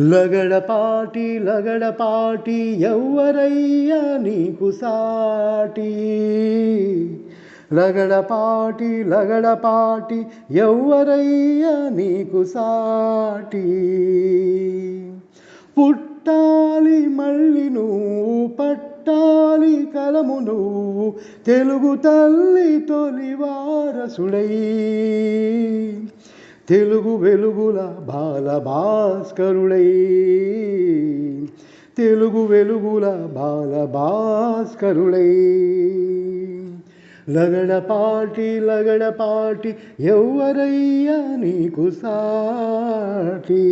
లగడపాటి లగడపాటి ఎవ్వరయ్యా నీకు సాటి. లగడపాటి లగడపాటి ఎవ్వరయ్యా నీకు సాటి. పుట్టాలి మళ్ళీ నువ్వు పట్టాలి కలము నువ్వు తెలుగు తల్లి తొలి వారసుడై. తెలుగు వెలుగుల బాల భాస్కరుడై తెలుగు వెలుగుల బాల భాస్కరుడై లగడపాటి లగడపాటి ఎవ్వరయ్యా నీకు సాటి.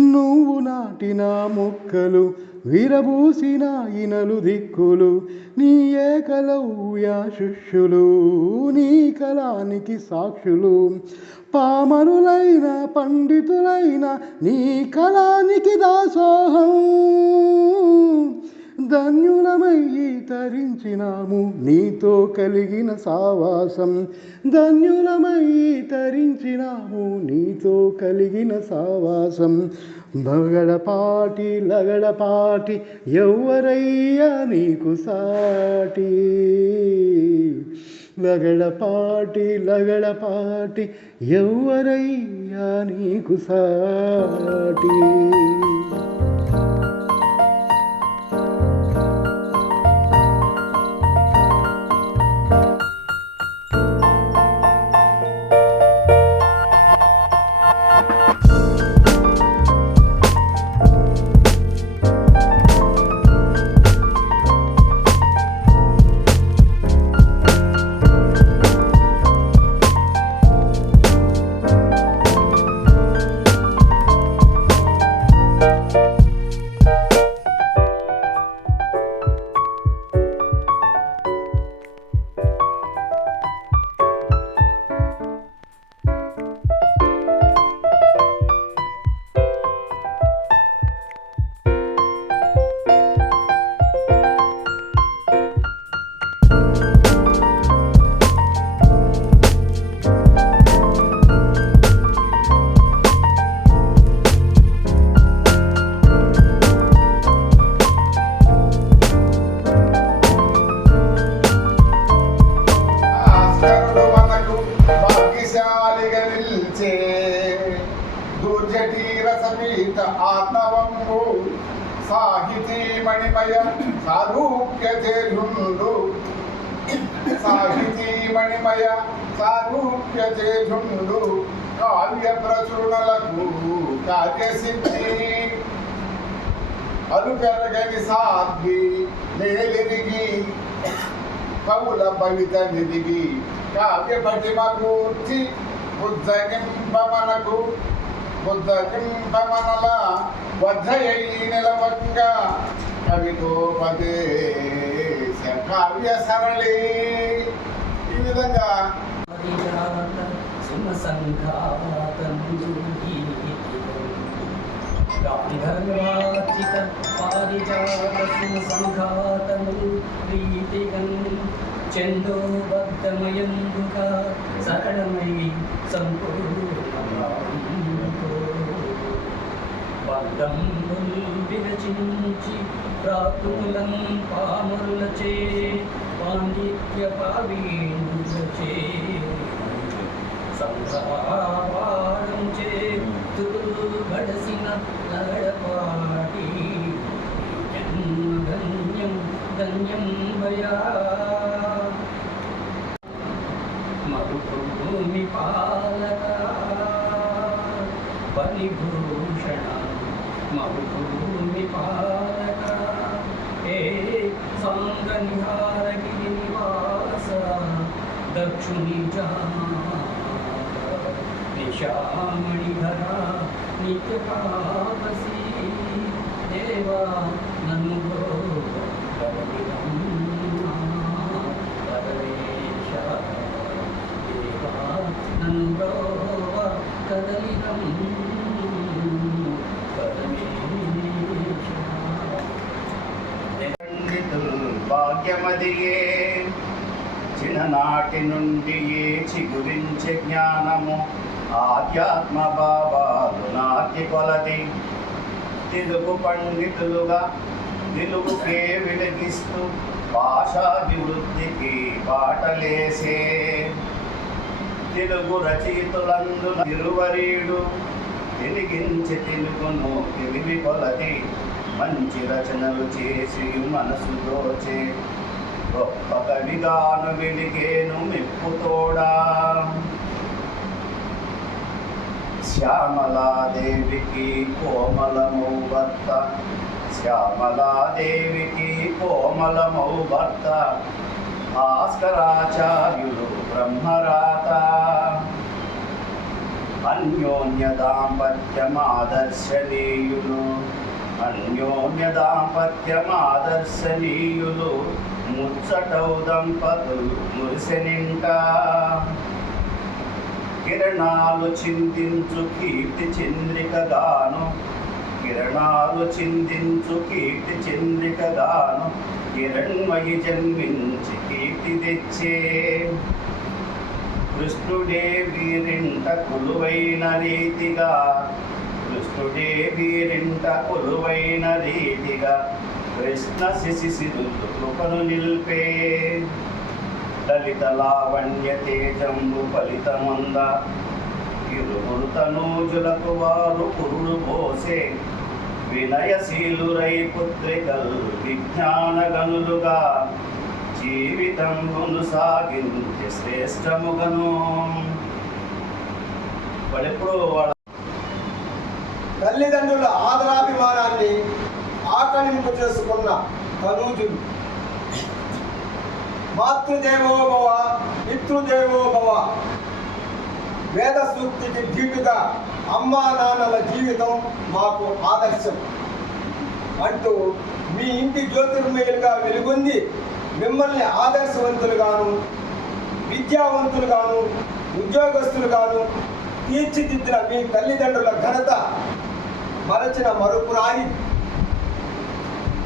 నువ్వు నాటిన మొక్కలు విరబూసిన ఇనలు దిక్కులు నీ ఏకలవ్య శిష్యులు నీ కళానికి సాక్షులు. పామరులైన పండితులైన నీ కళానికి దాసోహం. ధన్యులమయ్యి తరించినాము నీతో కలిగిన సావాసం. ధన్యులమయ్యి తరించినాము నీతో కలిగిన సావాసం. బగడపాటి లగడపాటి ఎవ్వరయ్యా నీకు సాటి. లగడపాటి లగడపాటి ఎవ్వరయ్యా నీకు సాటి. సారూప్య తేజుండు సాహితీ మణిమయ సారూప్య తేజుండు కావ్య ప్రచురణలకు కార్యసిద్ధి. అలుపెరగని సాధ్వి మేలిరిగి. కవుల పవిత నిధికి కావ్య పటిమ కూర్చి బుద్ధకింపమనకు బుద్ధకింపమనల వధయ్యి నిలవంగా. కవితోపదేశ కావ్య సరళి ఈ విధంగా గాంధర్వార్చిత పారిజాత సంఘాతం ప్రీతిగం చందోబద్ధమయందుక సరళమై సంపూర్ణతో బంధం విరచించి ప్రాతులం పామరులచే పాండిత్య పావీంద్రచే సంసారం చే గడసిన నగడపాటి జన్మధన్యం ధన్యం భయా. మరుభూమి పాలక పరిభూషణ మరుభూమి పాలక ఏ సాంగ నిహారగిరి నివాస. దక్షుని నిశామణిధర నిత్యపాపసి దేవా నన్ను పరమేశ దేవా నన్ను కదలినం పరమేశ పండితుల్ భాగ్యమదియే చిన్ననాటి నుండి ఏచి గురించి జ్ఞానము ఆధ్యాత్మ భావాలు నాకి నాటి కొలది. తెలుగు పండితులుగా తెలుగుకే వెలిగిస్తూ భాషాభివృద్ధికి బాటలేసే. తెలుగు రచయితులందు నిరువరీడు వెలిగించి తెలుగును తెలివి కొలది. మంచి రచనలు చేసి మనసు దోచే. గొప్ప కవిగాను వెలిగేను మెప్పుతోడా శ్యామలాదేవికి కోమలమౌ భర్త. శ్యామలాదేవికి కోమలమౌ భర్త. భాస్కరాచార్యులు బ్రహ్మరాత. అన్యోన్య దాంపత్యమాదర్శనీయులు అన్యోన్య దాంపత్యమాదర్శనీయులు ముచ్చటౌ దంపతులు మురిసెనింట కిరణాలు చిందించు కీర్తి చంద్రికగాను కిరణాలు చిందించు కీర్తి చంద్రికగాను కిరణ్మయి జన్మించి కీర్తి తెచ్చే కృష్ణుడే వీరింట కొలువైన రీతిగా కృష్ణుడే వీరింట కొలువైన రీతిగా కృష్ణ శిశి కృపను నిల్పే. దళిత లావణ్య తేజంబు ఫలితమంద. ఇరువురు తనూజులకు వారు పురుడు పోసే వినయశీలురై పుత్రికల్ విజ్ఞానగనులుగా జీవితం సాగించి శ్రేష్టముగను. వాళ్ళెప్పుడు వాళ్ళ తల్లిదండ్రుల ఆదరాభిమానాన్ని ఆకలింపు చేసుకున్న తనూజులు. మాతృదేవోభవ పితృదేవోభవ వేద సూక్తికి ధీటుగా అమ్మా నాన్నల జీవితం మాకు ఆదర్శం. అంటూ మీ ఇంటి జ్యోతిర్మయులుగా వెలుగొంది మిమ్మల్ని ఆదర్శవంతులుగాను విద్యావంతులుగాను ఉద్యోగస్తులుగాను తీర్చిదిద్దిన మీ తల్లిదండ్రుల ఘనత మరచిన మరుపురాని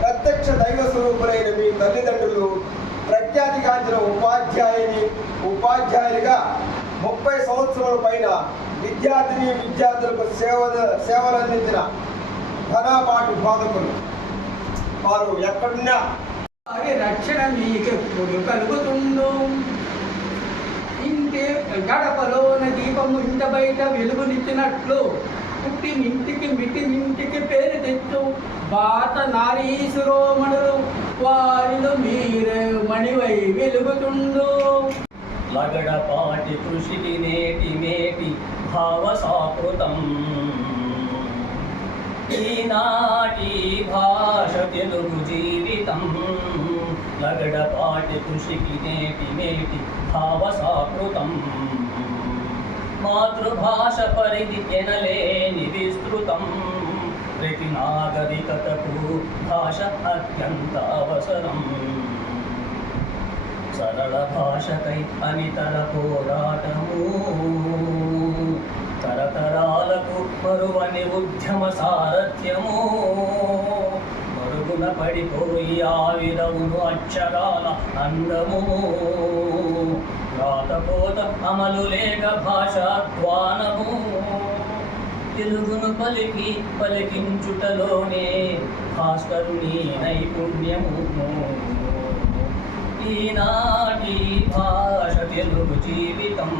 ప్రత్యక్ష దైవ స్వరూపులైన మీ తల్లిదండ్రులు ప్రఖ్యాతిగాంచిన ఉపాధ్యాయుని ఉపాధ్యాయులుగా ముప్పై సంవత్సరాల పైన విద్యార్థిని విద్యార్థులకు సేవ సేవలు అందించిన ధనాపాటి బాధకులు. వారు ఎక్కడున్నా వారి రక్షణ మీకెప్పుడు కలుగుతుండు ఇంటి గడపలోన దీపము ఇంట బయట వెలుగునిచ్చినట్లు పుట్టి ఇంటికి పేరు తెచ్చు. బాత నారీశిరోమణులు వారిలో మీరే మణివై వెలుగుతుండు. లగడపాటి కృషికి నేటి మేటి భావసాకృతం ఈనాటి భాష తెలుగు జీవితం. లగడపాటి కృషికి నేటి నేటి భావసాకృతం మాతృభాష పరిధి ఎనలేని విస్తృతం ప్రతి నాగరికతకు భాష అత్యంత అవసరం సరళ భాషకై అనితర పోరాటము. తరతరాలకు మరువని ఉద్యమ సారథ్యము. మరుగున పడిపోయి ఆవిరవును అక్షరాల అందము. రాతపోత అమలు లేక భాషాధ్వానము తెలుగును పలికి పలికించుటలోనే భాస్కరుని నైపుణ్యము ఈనాటి భాష తెలుగు జీవితం.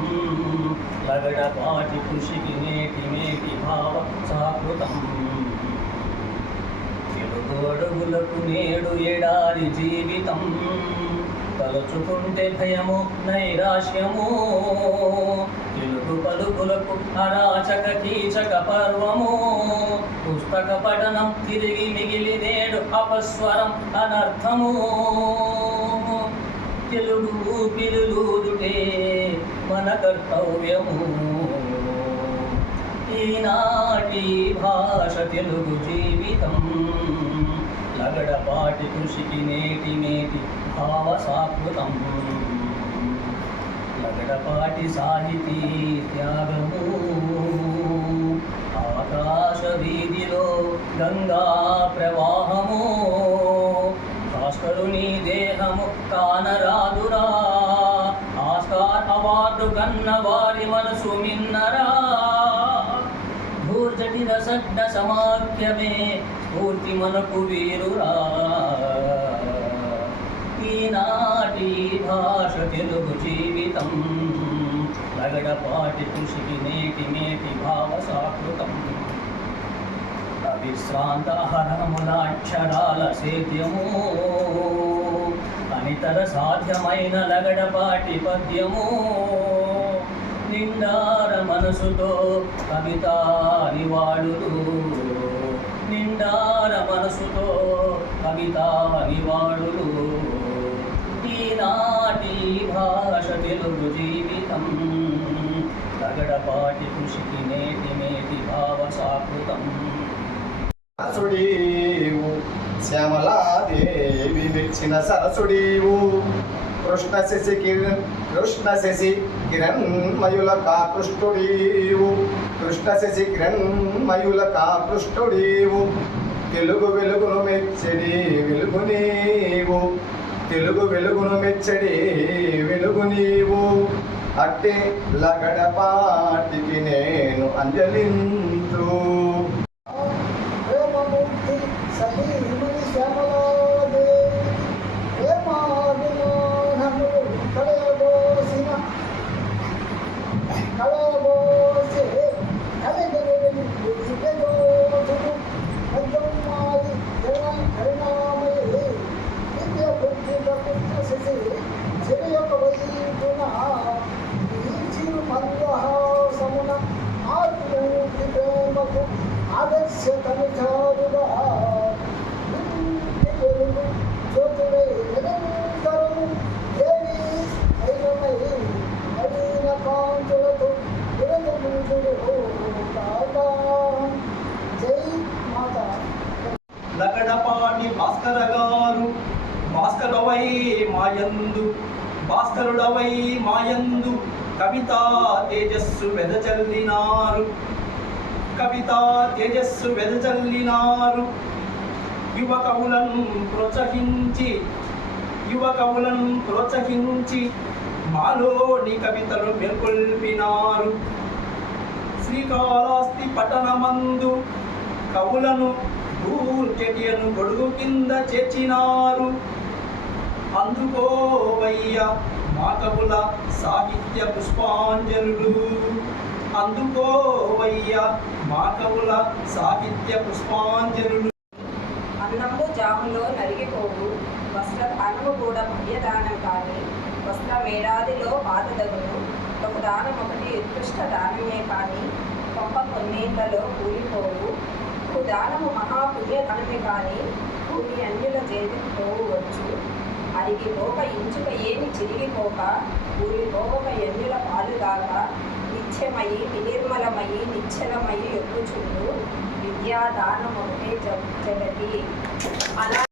లగడపాటి కృషికి నేటి నేటి భావ సాకృతం. గొడుగులకు నేడు ఎడారి జీవితం. తలుచుకుంటే భయము నైరాశ్యము. తెలుగు పలుకులకు అరాచక కీచక పర్వము. పుస్తక పఠనం తిరిగి మిగిలి నేడు అపస్వరం అనర్థము. తెలుగు ఊపిరులూదుటే మన కర్తవ్యము. ఈనాటి భాష తెలుగు జీవితం. లగడపాటి కృషికి నేటి నేటి భావ సాకృతం. లగడపాటి సాహితీ త్యాగము. ఆకాశ వీధిలో గంగా ప్రవాహము. భాస్కరుని దేహము కానరాదురా. ఆస్కార్ అవార్డు కన్న వారి మనసు మిన్నరా. జటిల సడ్డ సమాఖ్యమే స్ఫూర్తి మనకు వీరురా ఈనాటి భాష తెలుగు జీవితం లగడపాటి కృషికి నేటి నేటి భావ సాకృతం అవిశ్రాంత హరముల అక్షరాల సేద్యము అనితర సాధ్యమైన లగడపాటి పద్యము. నిండార మనసుతో కవిత నివాళులు నిండార మనసుతో కవిత నివాళులు ఈనాటి భాష తెలుగు జీవితం తగడపాటి కృషికి నేటి నేటి భావ సాకృతం. సరసుడీవు శ్యామలాదేవి మెచ్చిన సరసుడీవు. కృష్ణ శశి కిరణ్ కృష్ణ శశి కిరణ్మయుల కాకృష్టుడీవు కృష్ణ శశి కిరణ్మయుల కాకృష్టుడీవు తెలుగు వెలుగును మెచ్చడి వెలుగు నీవు. తెలుగు వెలుగును మెచ్చడి వెలుగు నీవు. అట్టే లగడపాటికి నేను అంజలింతు భాస్కరుడవై మాయందు భాస్కరుడవై మాయందు కవితా తేజస్సు వెదజల్లినారు. కవితా తేజస్సు వెదజల్లినారు. యువ కవులను ప్రోత్సహించి యువ కవులను ప్రోత్సహించి మాలోని కవితలు మేల్కొల్పినారు. శ్రీకాళహస్తి పట్టణమందు కవులను భూచటియను గొడుగు కింద చేర్చినారు. అందుకోవయ్య మాకవుల సాహిత్య పుష్పాంజలులు అందుకోవయ్య మాకవుల సాహిత్య పుష్పాంజలులు అన్నము జాములో నలిగిపోవు వస్త్రదానము కూడా పుణ్యదానం కానీ వస్త్రమేడాదిలో బాధదగును ఒక దానం ఒకటి ఉత్కృష్ట దానమే కానీ గొప్ప కొన్నేళ్ళలో కూలిపోవు. దానము మహాపుణ్యదానమే కానీ భూమి అన్యుల చేతికి పోవచ్చు అరిగిపోక ఇంచుక ఏమి చిరిగిపోక కూలిపోక ఎన్నుల పాలుగాక నిత్యమయి వినిర్మలమయి నిశ్చలమయి ఎక్కుచుండు విద్యాదానం ఒకటే జగతి. అలా